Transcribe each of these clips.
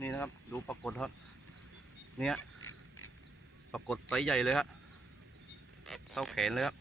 นี่นะครับดูปรากฏครับเนี่ยปรากฏไซส์ใหญ่เลยครับเท่าแขนเลยครับ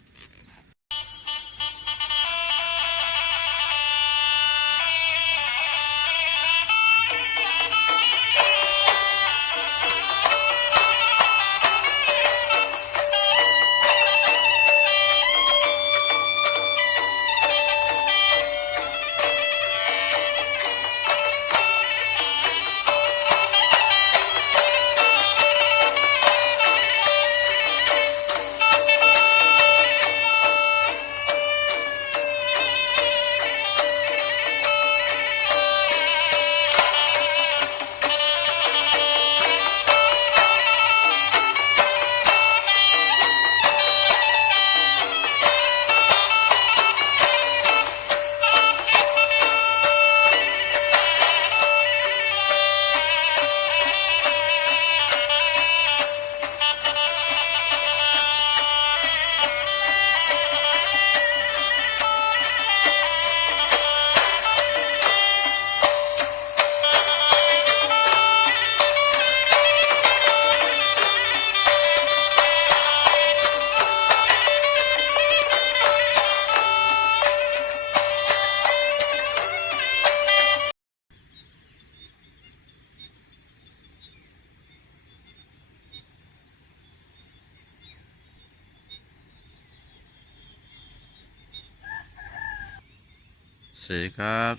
วัสดีครับ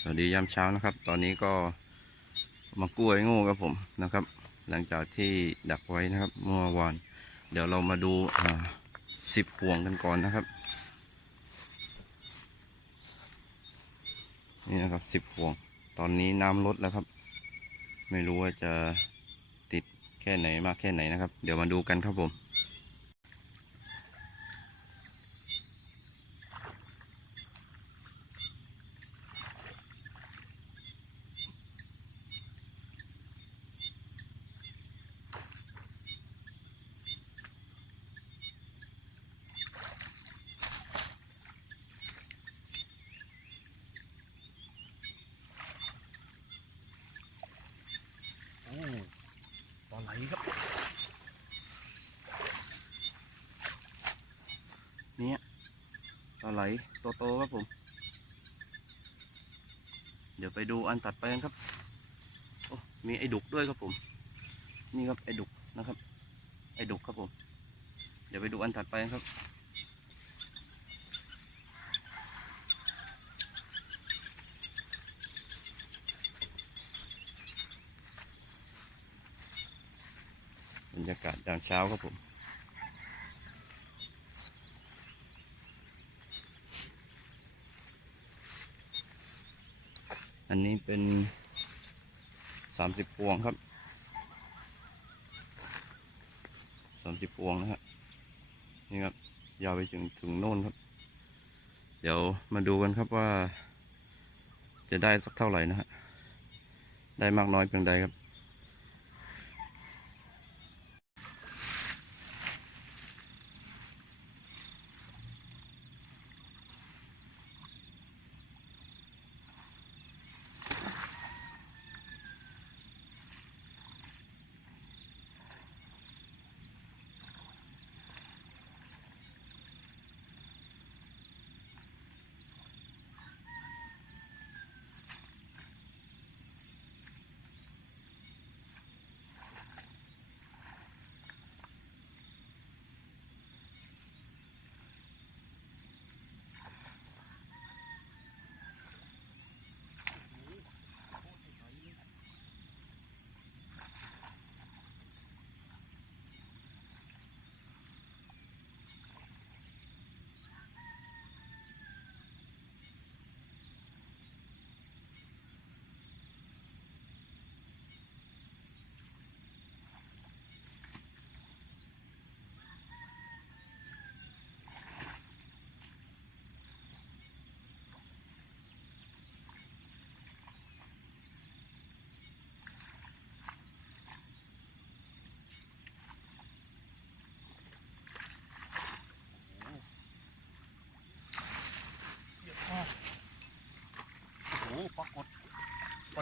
สวัสดียามเช้านะครับ ตอนนี้ก็มากล้วยงูครับผมนะครับ หลังจากที่ดักไว้นะครับ เมื่อวาน เดี๋ยวเรามาดูสิบพวงกันก่อนนะครับ นี่นะครับสิบพวง ตอนนี้น้ำลดแล้วครับ ไม่รู้ว่าจะติดแค่ไหนมากแค่ไหนนะครับ เดี๋ยวมาดูกันครับผม โอ้ นี่ครับเนี่ยปลาไหลโตๆครับผม เดี๋ยวไปดูอันตัดไปกันครับโอ้มีไอ้ดุกด้วยครับผม นี่ครับไอ้ดุกนะครับ ไอ้ดุกครับผม เดี๋ยวไปดูอันตัดไปกันครับ รรยากาศยามเช้าครับผมอันนี้เป็นสามสิบพวงครับสามสิบพวงนะฮะนี่ครับยาวไปถึงถึงโน่นครับ เดี๋ยวมาดูกันครับว่า จะได้สักเท่าไหร่นะฮะได้มากน้อยเพียงใดครับ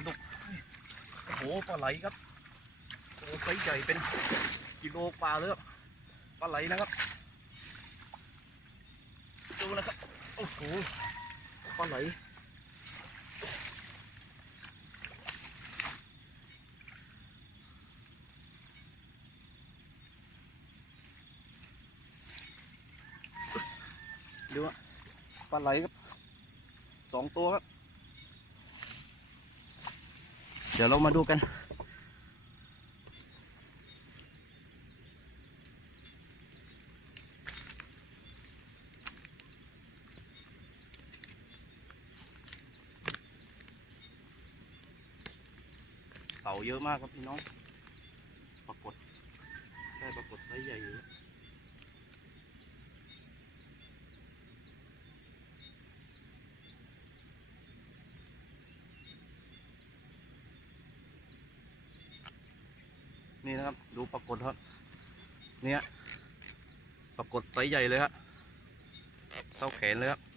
น โห ปลาไหลครับโอ้ไซส์ใหญ่เป็นกิโลกว่าเลยครับปลาไหลนะครับดูนะครับโอ้โหปลาไหลดูปลาไหลครับสองตัวครับ เดี๋ยวเรามาดูกันาเยอะมากครับพี่น้องปรากฏได้ปรากฏไซส์ใหญ่อยู่นี่นะครับ ดูปรากฏครับเนี่ยปรากฏไซส์ใหญ่เลยครับเท่าแขนเลยครับ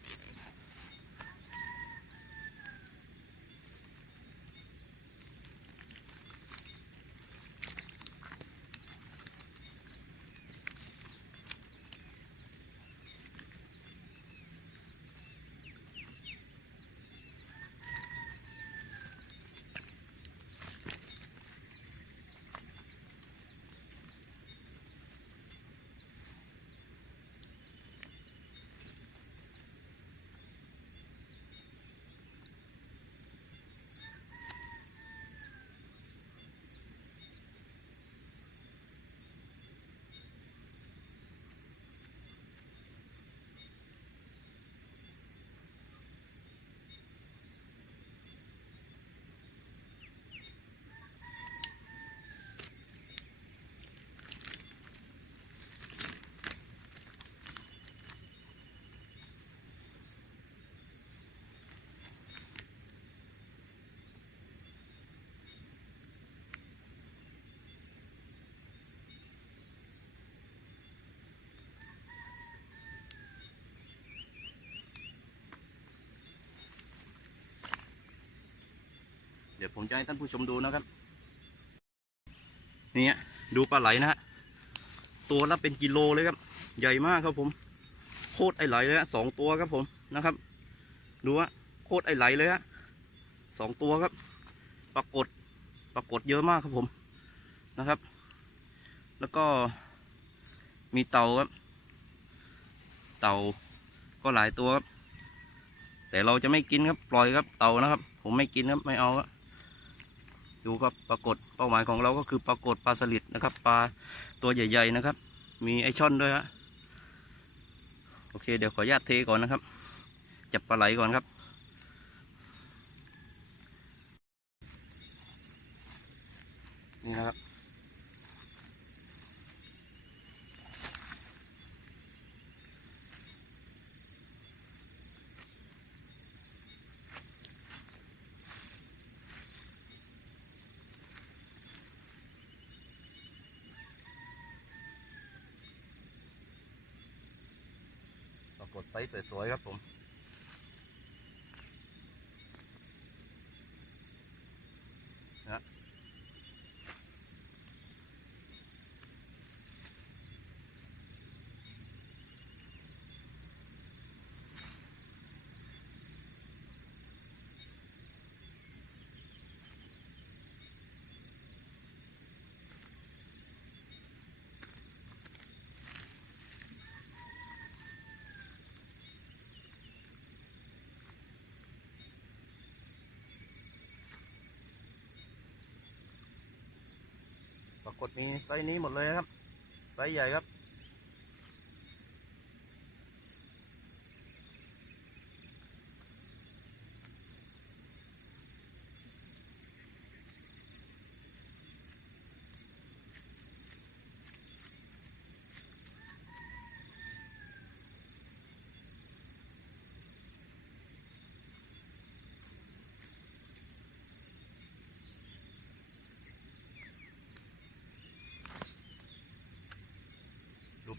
ดี๋ยวผมจะให้ท่านผู้ชมดูนะครับ นี่ดูปลาไหลนะฮะตัวละเป็นกิโลเลยครับ ใหญ่มากครับผม โคตรไอไหลเลยฮะสองตัวครับผมนะครับ ดูฮะโคตรไอไหลเลยฮะสองตัวครับ ปรากฏปรากฏเยอะมากครับผมนะครับ แล้วก็มีเต่าครับ เต่าก็หลายตัวครับ แต่เราจะไม่กินครับปล่อยครับเต่านะครับ ผมไม่กินครับไม่เอาครับ ดูครับปรากฏเป้าหมายของเราก็คือปรากฏปลาสลิดนะครับปลาตัวใหญ่ๆนะครับ มีไอช่อนด้วยฮะโอเคเดี๋ยวขออนุญาตเทก่อนนะครับ จับปลาไหลก่อนครับ นี่นะครับากดไซส์สวยๆครับผม ปรากฏมีไซส์นี้หมดเลยครับ ไซส์ใหญ่ครับ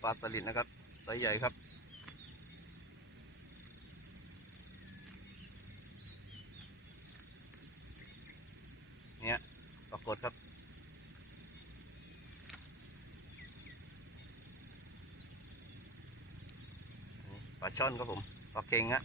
ปลาสลิดนะครับไซส์ใหญ่ครับเนี่ยปรากฏครับ ปลาช่อนครับผม ปลาเค็งฮะ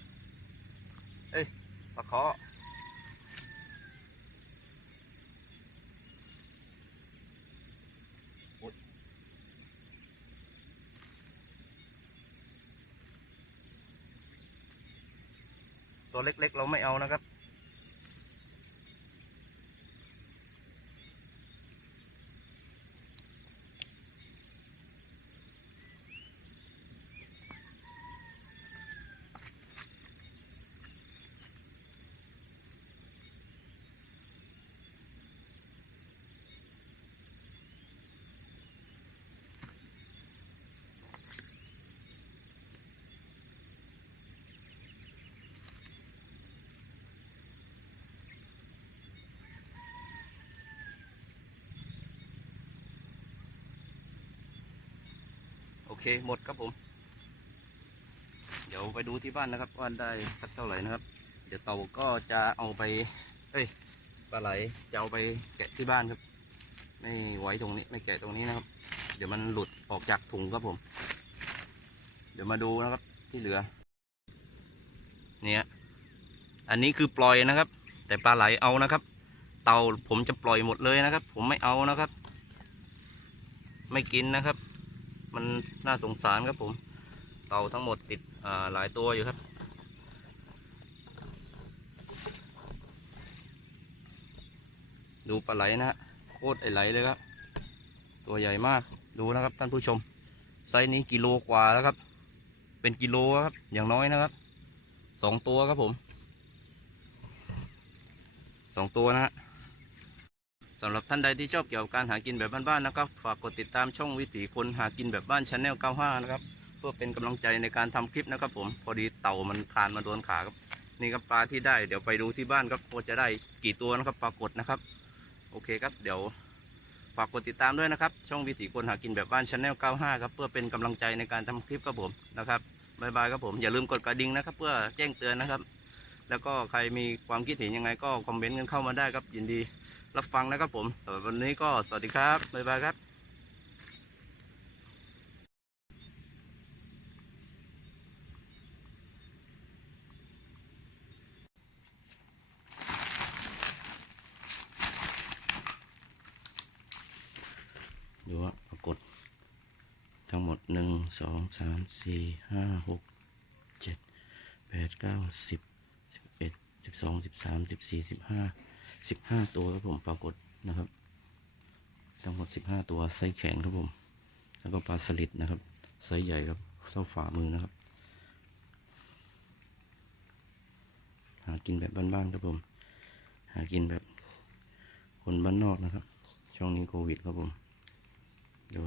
ตัวเล็กๆ เราไม่เอานะครับ เคหมดครับผม เดี๋ยวไปดูที่บ้านนะครับว่าได้สักเท่าไหร่นะครับ เดี๋ยวเต่าก็จะเอาไปเอ้ยปลาไหลจะเอาไปแกะที่บ้านครับ ไม่ไว้ตรงนี้ไม่แกะตรงนี้นะครับ เดี๋ยวมันหลุดออกจากถุงครับผม เดี๋ยวมาดูนะครับที่เหลือ เนี่ย อันนี้คือปล่อยนะครับ แต่ปลาไหลเอานะครับ เต่าผมจะปล่อยหมดเลยนะครับ ผมไม่เอานะครับ ไม่กินนะครับ มันน่าสงสารครับผม เต่าทั้งหมดติดหลายตัวอยู่ครับ ดูปลาไหลนะฮะโคตรไอไหลเลยครับ ตัวใหญ่มากดูนะครับท่านผู้ชม ไซส์นี้กิโลกว่าแล้วครับ เป็นกิโลครับอย่างน้อยนะครับสองตัวครับผมสองตัวนะฮะ สำหรับท่านใดที่ชอบเกี่ยวกับการหากินแบบบ้านๆนะครับ ฝากกดติดตามช่องวิถีคนหากินแบบบ้านชาแนล95 นะครับ เพื่อเป็นกำลังใจในการทำคลิปนะครับ ผม พอดีเต่ามันคลานมาโดนขาครับ นี่ครับปลาที่ได้ เดี๋ยวไปดูที่บ้านครับว่าจะได้กี่ตัวนะครับ ปรากฏนะครับ โอเคครับ เดี๋ยวฝากกดติดตามด้วยนะครับ ช่องวิถีคนหากินแบบบ้านชาแนล95 ครับ เพื่อเป็นกำลังใจในการทำคลิปครับผมนะครับบายบายครับผม อย่าลืมกดกระดิ่งนะครับ เพื่อแจ้งเตือนนะครับ แล้วก็ใครมีความคิดเห็นยังไงก็คอมเมนต์กันเข้ามาได้ครับ ยินดี รับฟังนะครับผมสำหรับวันนี้ก็สวัสดีครับ บ๊ายบายครับดูว่าปรากฏ ทั้งหมดหนึ่งสองสามสี่ห้าหกเจ็ดแปดเก้าสิบสิบเอ็ดสิบสองสิบสามสิบสี่สิบห้า สิบห้าตัวครับผมปรากฏนะครับ ทั้งหมดสิบห้าตัวไซส์แข็งครับผม แล้วก็ปลาสลิดนะครับไซส์ใหญ่ครับเท่าฝ่ามือนะครับ หากินแบบบ้านๆครับผม หากินแบบคนบ้านนอกนะครับ ช่วงนี้โควิดครับผมเดี๋ยว